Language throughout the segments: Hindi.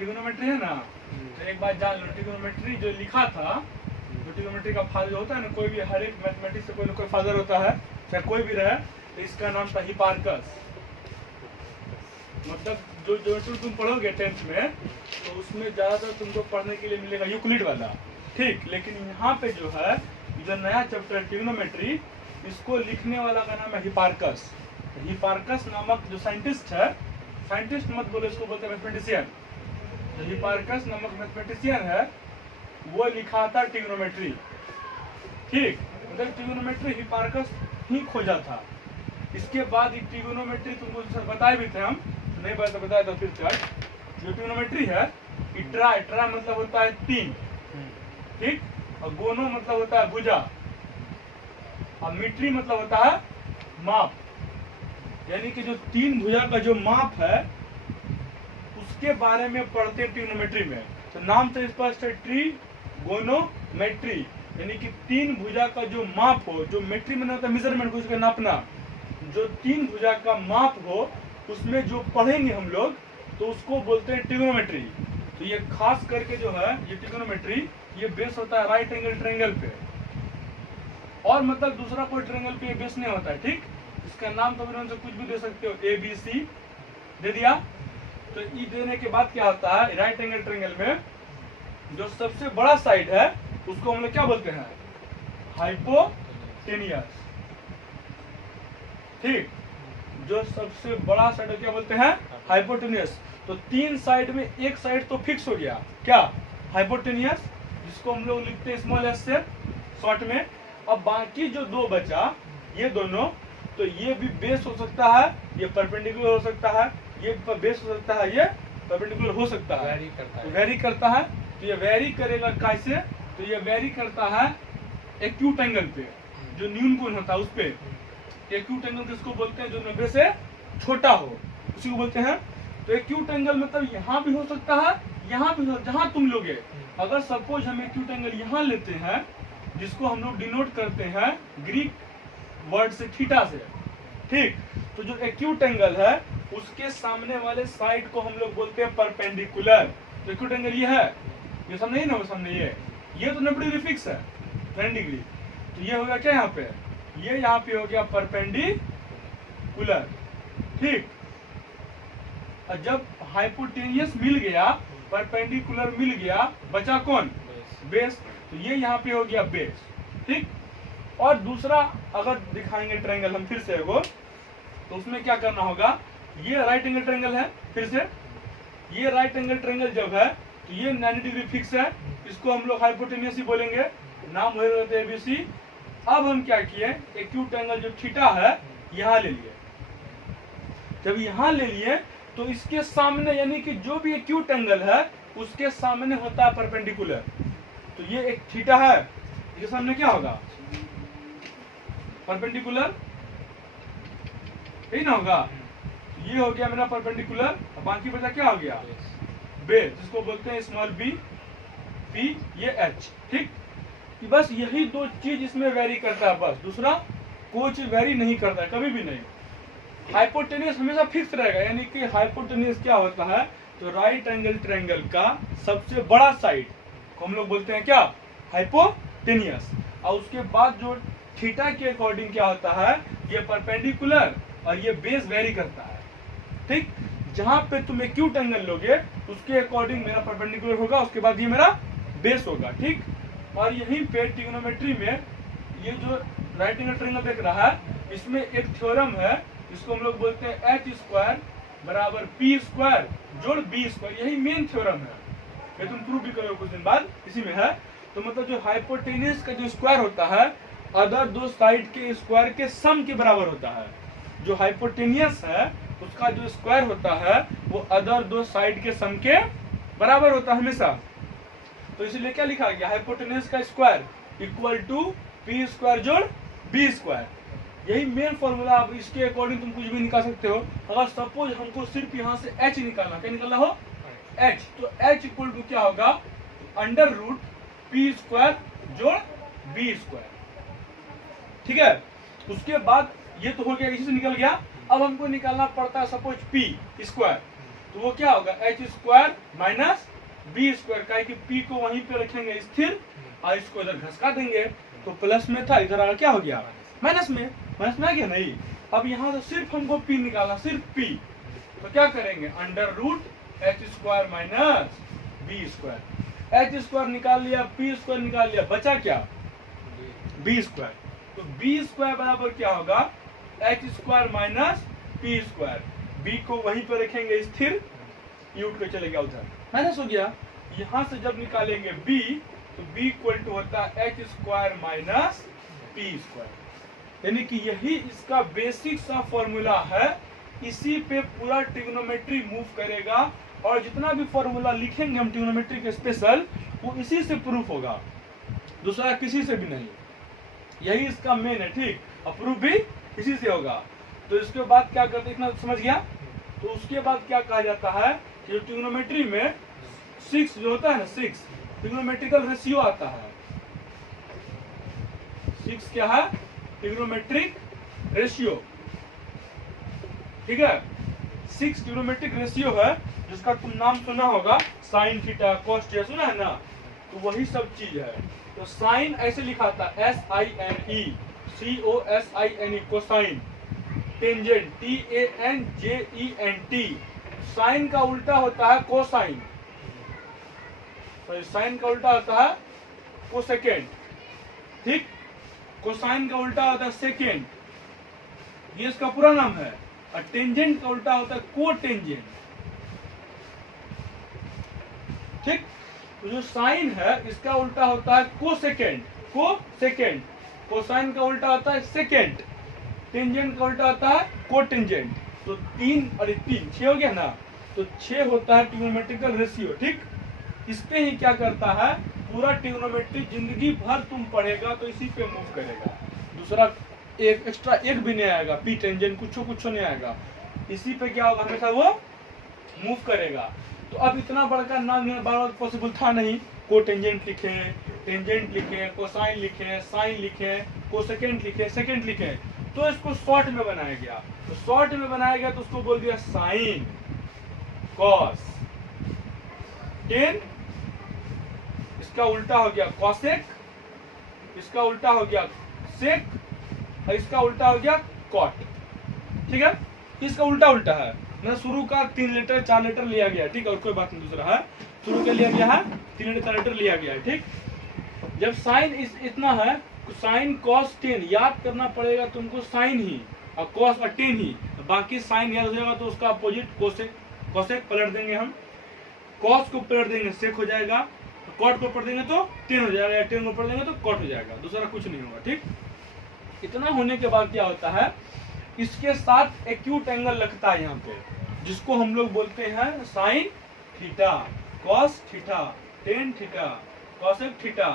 ट्रिग्नोमेट्री है ना, तो एक बात जान लो, ट्रिग्नोमेट्री जो लिखा था, जो ट्रिग्नोमेट्री का फादर होता है ना, कोई भी हर एक मैथमेटिक्स से कोई ना कोई फादर होता है, चाहे कोई भी रहे, तो इसका नाम था हिपार्कस। मतलब जो जो तुम पढ़ोगे 10th में, तो उसमें ज़्यादातर तुमको पढ़ने के लिए मिलेगा यूक्लिड वाला, ठीक। लेकिन यहाँ पे जो है, जो नया चैप्टर ट्रिग्नोमेट्री, इसको लिखने वाला का नाम है हिपार्कस। हिपार्कस नामक जो साइंटिस्ट है, साइंटिस्ट मत बोलो, इसको बोलते हैं मैथमेटिशियन। जो हिपार्कस नामक मैथमेटिशियन है, वो लिखा था ट्रिग्नोमेट्री, ठीक। मतलब ट्रिग्नोमेट्री हिपार्कस ही खोजा था। इसके बाद ट्रिग्नोमेट्री तुमको बताए भी थे हम, नहीं बताया तो फिर चल। जो ट्रिग्नोमेट्री है, इट्रा, इट्रा मतलब होता है 3, ठीक। और गोनो मतलब होता है भुजा, और मीट्री मतलब होता है माप। यानी कि जो 3 भुजा का जो माप है, उसके बारे में पढ़ते हैं ट्रिग्नोमेट्री में। तो नाम तो स्पष्ट है, ट्रिगोनोमेट्री, यानी कि 3 भुजा का जो माप हो, जो मेट्री में होता है मेजरमेंट को, उसका नापना, जो 3 भुजा का माप हो, उसमें जो पढ़ेंगे हम लोग, तो उसको बोलते हैं ट्रिग्नोमेट्री। तो ये खास करके जो है, ये ट्रिग्नोमेट्री, ये बेस होता है राइट एंगल ट्रायंगल पे, और मतलब दूसरा कोई ट्रायंगल पे बेस नहीं होता है, ठीक। इसका नाम तो फिर कुछ भी दे सकते हो, ABC दे दिया। तो ई देने के बाद क्या होता है, राइट एंगल ट्रायंगल में जो सबसे बड़ा साइड है, उसको हम लोग क्या बोलते हैं, हाइपोटेनियस, ठीक। जो सबसे बड़ा साइड क्या बोलते हैं, हाइपोटेनियस। तो 3 साइड में एक साइड तो फिक्स हो गया, क्या, हाइपोटेनियस, जिसको हम लोग लिखते हैं स्मॉल एस से शॉर्ट में। अब बाकी जो 2 बचा, ये दोनों, तो ये भी बेस हो सकता है, ये परपेंडिकुलर हो सकता है, ये बेस हो सकता है, ये परपेंडिकुलर हो सकता है, वेरी करता है। तो ये वेरी करेगा कैसे, तो ये वेरी करता है एक्यूट एंगल पे, जो न्यून कोण होता है उस पे। एक्यूट एंगल किसको बोलते हैं, जो 90 से छोटा हो, उसी को बोलते हैं। तो एक्यूट एंगल मतलब यहाँ भी हो सकता है, यहाँ भी हो, जहाँ तुम लोगे। अगर सपोज हम एक्यूट एंगल यहाँ लेते हैं, जिसको हम लोग डिनोट करते हैं ग्रीक वर्ड से थीटा से, ठीक। तो जो एक्यूट एंगल है, उसके सामने वाले साइड को हम लोग बोलते हैं परपेंडिकुलर। तो एक्यूट एंगल ये है, ये सामने ही ना हो, सामने ये तो 90 डिग्री फिक्स है, 90 डिग्री। तो ये हो गया क्या, यहाँ पे, ये यहाँ पे हो गया परपेंडिकुलर, ठीक। और जब हाइपोटेनियस मिल गया, परपेंडिकुलर मिल गया, बचा कौन, बेस। तो ये यहाँ पे हो गया बेस, ठीक। और दूसरा अगर दिखाएंगे ट्रायंगल हम फिर से एगो, तो उसमें क्या करना होगा, ये राइट एंगल ट्रायंगल है, फिर से ये राइट एंगल ट्रायंगल जब है, तो ये 90 डिग्री फिक्स है, इसको हम लोग हाइपोटेनियस ही बोलेंगे, नाम हो जाते हैं ABC। अब हम क्या किए, एक्यूट एंगल जो थीटा है, यहाँ ले लिए। जब यहाँ ले लिए, तो इसके सामने, यानी कि जो भी एक्यूट एंगल है, उसके सामने होता है परपेंडिकुलर। तो ये एक थीटा है, इसके सामने क्या होगा, परपेंडिकुलर, यही ना होगा। ये हो गया मेरा परपेंडिकुलर, बाकी बचा क्या हो गया, बेस, जिसको बोलते हैं स्मॉल b, p, ये h, ठीक। कि बस यही 2 चीज इसमें वेरी करता है, बस दूसरा कोई चीज वेरी नहीं करता है, कभी भी नहीं। हाइपोटेनियस हमेशा फिक्स रहेगा, यानी कि हाइपोटेनियस क्या होता है, तो राइट एंगल ट्रायंगल का सबसे बड़ा साइड को हम लोग बोलते हैं क्या, हाइपोटेनियस। और उसके बाद जो थीटा के अकॉर्डिंग क्या होता है, ये परपेंडिकुलर और ये बेस वेरी करता है, ठीक। जहां पे तुम एक्यूट एंगल लोगे, उसके अकॉर्डिंग मेरा परपेंडिकुलर होगा, उसके बाद ये मेरा बेस होगा, ठीक। और यहीं पे ट्रिग्नोमेट्री में ये जो राइट एंगल ट्रायंगल देख रहा है, इसमें एक थ्योरम है, इसको हम लोग बोलते हैं h² बराबर p² जोड़ b², यही मेन थ्योरम है। ये तुम प्रूव भी करोगे कुछ दिन बाद, इसी में है। तो मतलब जो हाइपोटेनियस का जो स्क्वायर होता है, अदर 2 साइड के स्क्वायर के सम के बराबर होता है। जो हाइपोटेनियस है, उसका जो स्क्वायर होता है, वो अदर 2 साइड के सम के बराबर होता है हमेशा। तो इसलिए क्या लिखा गया, हाइपोटेनियस का स्क्वायर इक्वल टू p² जोड़ b²। यही मेन फॉर्मूला। अब इसके अकॉर्डिंग तुम कुछ भी निकाल सकते हो। अगर सपोज हमको सिर्फ यहाँ से h निकालना, क्या निकालना हो, h, तो h इक्वल टू क्या होगा, √p² जोड़ b², ठीक है। उसके बाद ये तो हो गया, इसी से निकल गया। अब हमको निकालना पड़ता है सपोज p², तो वो क्या होगा H square minus B square, का कि पी को वहीं पे रखेंगे स्थिर और इसको इधर घसका देंगे, तो प्लस में था इधर आ क्या हो गया माइनस में आ गया नहीं। अब यहाँ से सिर्फ हमको पी निकालना, सिर्फ पी, तो क्या करेंगे under root H square minus B square, H square निकाल लिया, पी स्क्वायर निकाल लिया, बचा क्या बी स्क्वायर। तो बी स्क्वायर बराबर क्या होगा H square minus P square, B को वहीं पर रखेंगे स्थिर, ये उठ के चले गया उधर माइनस हो गया। यहाँ से जब निकालेंगे b, तो b इक्वल टू होता है H square minus P square, यानी कि यही इसका बेसिक सा फॉर्मूला है। इसी पे पूरा ट्रिग्नोमेट्री मूव करेगा और जितना भी फॉर्मूला लिखेंगे हम ट्रिग्नोमेट्री के स्पेशल, वो इसी से प्रूफ होगा, दूसरा किसी से भी नहीं, यही इसका मेन है। ठीक, और प्रूफ भी इसी से होगा। तो इसके बाद क्या करते, इतना समझ गया। तो उसके बाद क्या कहा जाता है कि ट्रिग्नोमेट्री में 6 जो होता है ना, 6 ट्रिग्नोमेट्रिकल रेशियो आता है। 6 क्या है ट्रिग्नोमेट्रिक रेशियो, ठीक है। 6 ट्रिग्नोमेट्रिक रेशियो है, जिसका तुम नाम सुना होगा साइन थीटा कॉस थीटा, सुना है ना, तो वही सब चीज है। तो साइन ऐसे लिखा था SINE COSINE cosine, tangent TANGENT, sine का उल्टा होता है कोसाइन, साइन का उल्टा होता है कोसेकेंड, ठीक, कोसाइन का उल्टा होता है सेकेंड, ये इसका पूरा नाम है। और टेंजेंट का उल्टा होता है कोटेंजेंट, ठीक। तो जो साइन है इसका उल्टा होता है कोसेकेंड, कोसेकेंड, कोसाइन का उल्टा होता है सेकेंड, टेंजेंट का उल्टा होता है कोटेंजेंट। तो 3 और 3 6 हो गया ना, तो 6 होता है ट्रिग्नोमेट्रिकल रेशियो, ठीक। इस पे ही क्या करता है पूरा ट्रिग्नोमेट्री, जिंदगी भर तुम पढ़ेगा तो इसी पे मूव करेगा, दूसरा एक एक्स्ट्रा एक भी नहीं आएगा, पी टेंजेंट कुछ नहीं आएगा, इसी पे क्या होगा हमेशा वो मूव करेगा। तो अब इतना बड़का नाम बार पॉसिबल था नहीं, कोटेंजेंट लिखे, टेंजेंट लिखे, कोसाइन लिखे, साइन लिखे, कोसेकेंट लिखे, सेकेंड लिखे, तो इसको शॉर्ट में बनाया गया। तो शॉर्ट में बनाया गया तो उसको बोल दिया साइन कॉस टेन, इसका उल्टा हो गया कॉसेक, इसका उल्टा हो गया सेक, और इसका उल्टा हो गया कॉट, ठीक है। इसका उल्टा उल्टा है ना, शुरू का 3 लेटर 4 लेटर लिया गया, ठीक है, और कोई बात नहीं, दूसरा है शुरू का लिया गया है 3 लेटर 4 लेटर लिया गया है, ठीक। जब साइन इतना है, साइन कॉस 10 याद करना पड़ेगा तुमको, साइन ही और कॉस और 10 ही, बाकी साइन याद हो जाएगा तो उसका अपोजिट कोसेक, कोसेक पलट देंगे हम, कॉस को पलट देंगे सेक हो जाएगा, कॉट को पलट देंगे तो 10 हो जाएगा, 10 को पलट देंगे तो कॉट हो जाएगा, दूसरा कुछ नहीं होगा, ठीक। इतना होने के बाद क्या होता है, इसके साथ एक्यूट एंगल लगता है यहाँ पे, जिसको हम लोग बोलते हैं sine theta, cos theta, tan theta, cosec theta,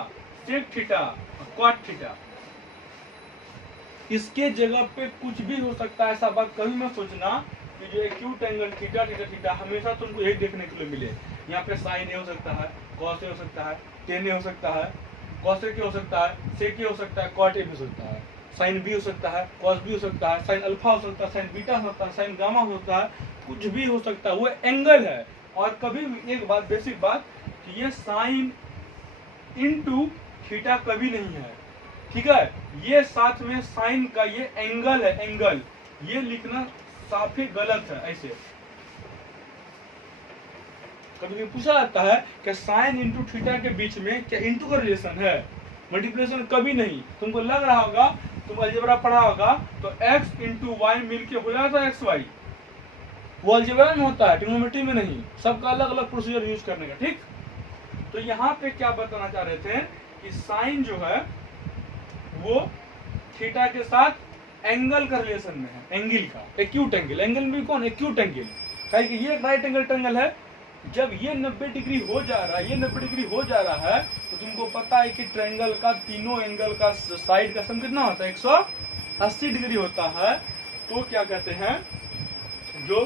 sec theta, cot theta. इसके जगह पे कुछ भी हो सकता है, ऐसा बात कभी मत सोचना कि जो acute angle theta theta theta हमेशा तुमको यही देखने के लिए मिले। यहाँ पे साइन हो सकता है, कॉस हो सकता है, टेन हो सकता है, कॉसेक हो सकता है, सेक हो सकता है, कॉट हो सकता है, साइन बी हो सकता है, कॉस बी हो सकता है, साइन अल्फा हो सकता है, साइन बीटा हो सकता है, साइन गामा होता है, कुछ भी हो सकता है, वो एंगल है। और कभी भी एक बात बेसिक बात कि ये साइन इनटू थीटा कभी नहीं है, ठीक है, ये साथ में साइन का ये एंगल है, एंगल, ये लिखना साफ ही गलत है। ऐसे कभी भी पूछा जाता है कि साइन इंटू थीटा के बीच में क्या इंटू का रिलेशन है, मल्टीप्लिकेशन कभी नहीं। तुमको लग रहा होगा, तुम अलजेब्रा पढ़ा होगा तो x इंटू वाई मिलके हो जाता है xy, वो अलजेब्रा में होता है, ट्रिग्नोमेट्री में नहीं, सबका अलग अलग प्रोसीजर यूज करने का, ठीक। तो यहाँ पे क्या बताना चाह रहे थे कि साइन जो है वो थीटा के साथ एंगल का रिलेशन में है, एंगल का, एक्यूट एंगल, एंगल भी कौन, एक्यूट एंगल, कहे कि ये राइट एंगल ट्रायंगल है, जब ये 90 डिग्री हो जा रहा है, ये 90 डिग्री हो जा रहा है, तो तुमको पता है कि ट्रायंगल का तीनों एंगल का साइड का सम कितना होता है, 180 डिग्री होता है। तो क्या कहते हैं, जो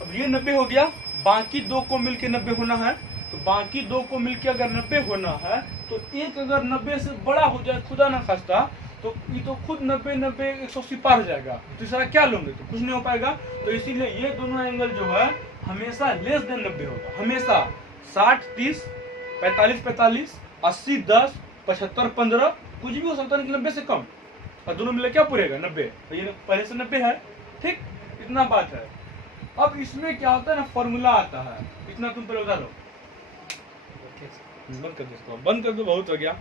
अब ये 90 हो गया, बाकी दो को मिलके 90 होना है, तो बाकी दो को मिलके अगर 90 होना है, तो एक अगर 90 से बड़ा हो जाए, खुदा ना खास्ता, तो ये तो खुद 90 90 180 पार हो जाएगा, तीसरा क्या लूंगे तो कुछ नहीं हो पाएगा। तो इसीलिए ये दोनों एंगल जो है हमेशा लेस देन 90 होगा, हमेशा 60 30 45 45 80 10 75 15 कुछ भी हो सकता है, 90 से कम, और दोनों मिले क्या पूरेगा 90, तो ये पहले से 90 है। ठीक, इतना बात है। अब इसमें क्या होता है ना, फॉर्मूला आता है, इतना तुम पहले बता लो। बंद कर दो, बहुत हो गया।